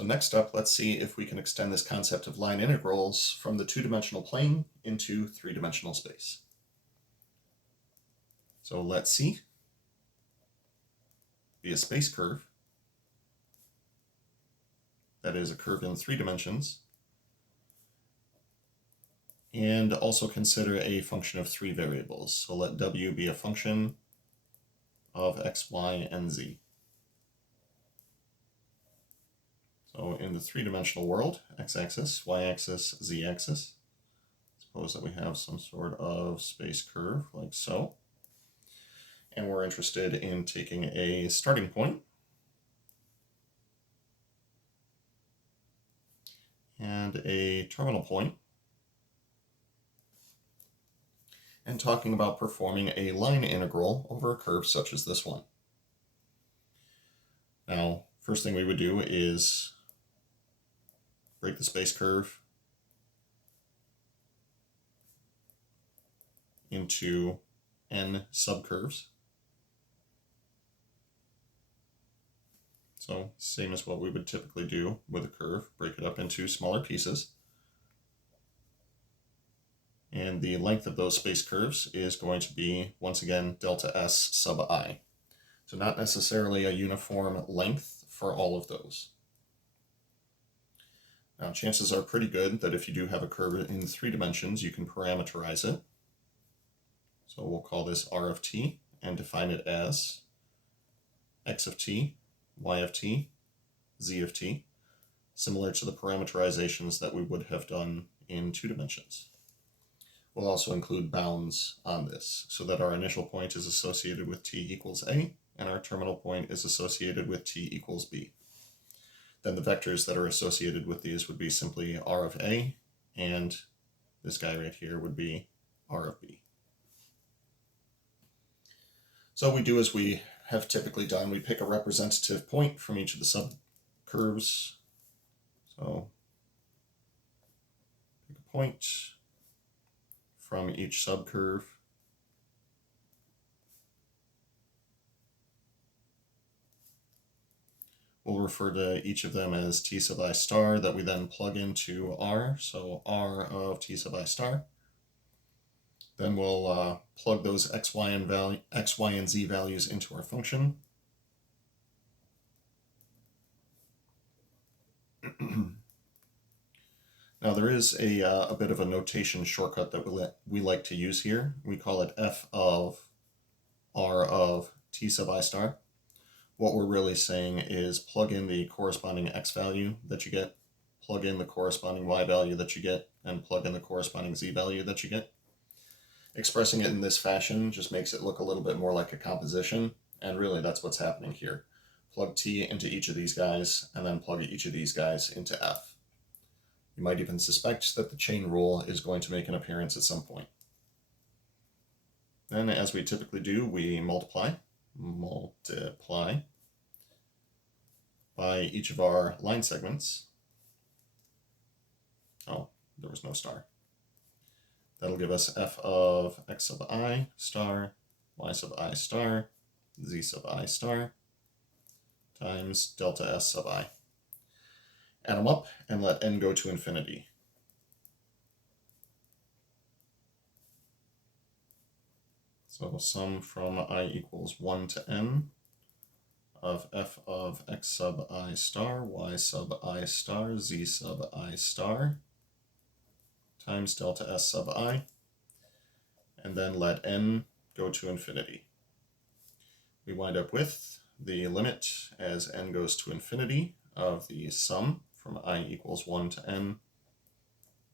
So next up, let's see if we can extend this concept of line integrals from the two-dimensional plane into three-dimensional space. So let's see, be a space curve, that is a curve in 3 dimensions, and also consider a function of 3 variables. So let w be a function of x, y, and z. So in the 3-dimensional world, x-axis, y-axis, z-axis, suppose that we have some sort of space curve like so. And we're interested in taking a starting point and a terminal point and talking about performing a line integral over a curve such as this one. Now, first thing we would do is break the space curve into n subcurves. So same as what we would typically do with a curve, break it up into smaller pieces. And the length of those space curves is going to be, once again, delta s sub I. So not necessarily a uniform length for all of those. Now chances are pretty good that if you do have a curve in 3 dimensions, you can parameterize it. So we'll call this r of t and define it as x of t, y of t, z of t, similar to the parameterizations that we would have done in 2 dimensions. We'll also include bounds on this so that our initial point is associated with t equals a and our terminal point is associated with t equals b. Then the vectors that are associated with these would be simply r of a, and this guy right here would be r of b. So we do as we have typically done. We pick a representative point from each of the subcurves. So pick a point from each subcurve. We'll refer to each of them as t sub I star that we then plug into r, so r of t sub I star. Then we'll plug those x, y, and z values into our function. Now there is a bit of a notation shortcut that we like to use here. We call it f of r of t sub I star. What we're really saying is plug in the corresponding x value that you get, plug in the corresponding y value that you get, and plug in the corresponding z value that you get. Expressing it in this fashion just makes it look a little bit more like a composition, and really that's what's happening here. Plug t into each of these guys, and then plug each of these guys into f. You might even suspect that the chain rule is going to make an appearance at some point. Then, as we typically do, we multiply by each of our line segments. Oh, there was no star. That'll give us f of x sub I star, y sub I star, z sub I star, times delta s sub I. Add them up and let n go to infinity. So sum from I equals 1 to n of f of x sub I star, y sub I star, z sub I star, times delta s sub I, and then let n go to infinity. We wind up with the limit as n goes to infinity of the sum from I equals 1 to n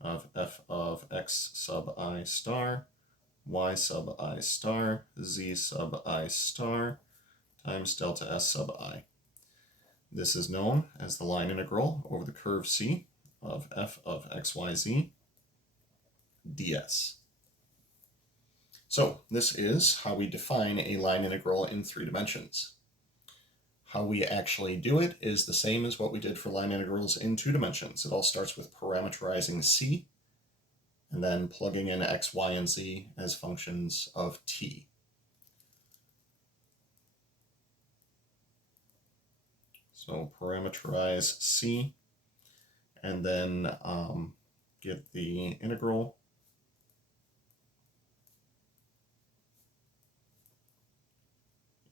of f of x sub I star, y sub I star, z sub I star, times delta s sub I. This is known as the line integral over the curve C of f of xyz ds. So this is how we define a line integral in 3 dimensions. How we actually do it is the same as what we did for line integrals in 2 dimensions. It all starts with parameterizing C and then plugging in x, y, and z as functions of t. So parameterize c, and then get the integral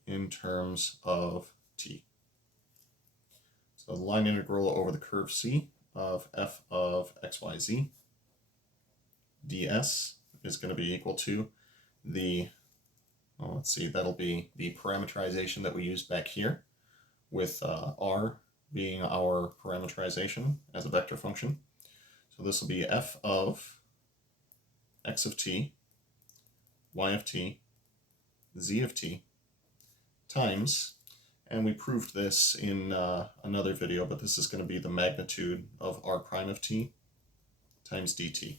in terms of t. So the line integral over the curve c of f of xyz ds is going to be equal to the, well, let's see, that'll be the parameterization that we used back here, with r being our parameterization as a vector function. So this will be f of x of t, y of t, z of t, times, and we proved this in another video, but this is going to be the magnitude of r prime of t times dt.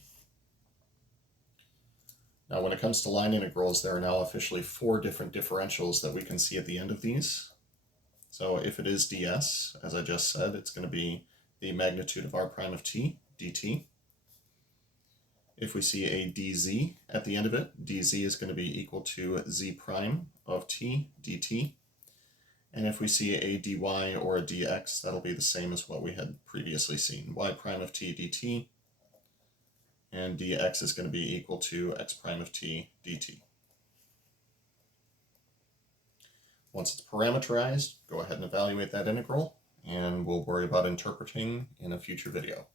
Now when it comes to line integrals, there are now officially 4 different differentials that we can see at the end of these. So if it is ds, as I just said, it's going to be the magnitude of r prime of t dt. If we see a dz at the end of it, dz is going to be equal to z prime of t dt. And if we see a dy or a dx, that'll be the same as what we had previously seen, y prime of t dt, and dx is going to be equal to x prime of t dt. Once it's parameterized, go ahead and evaluate that integral, and we'll worry about interpreting in a future video.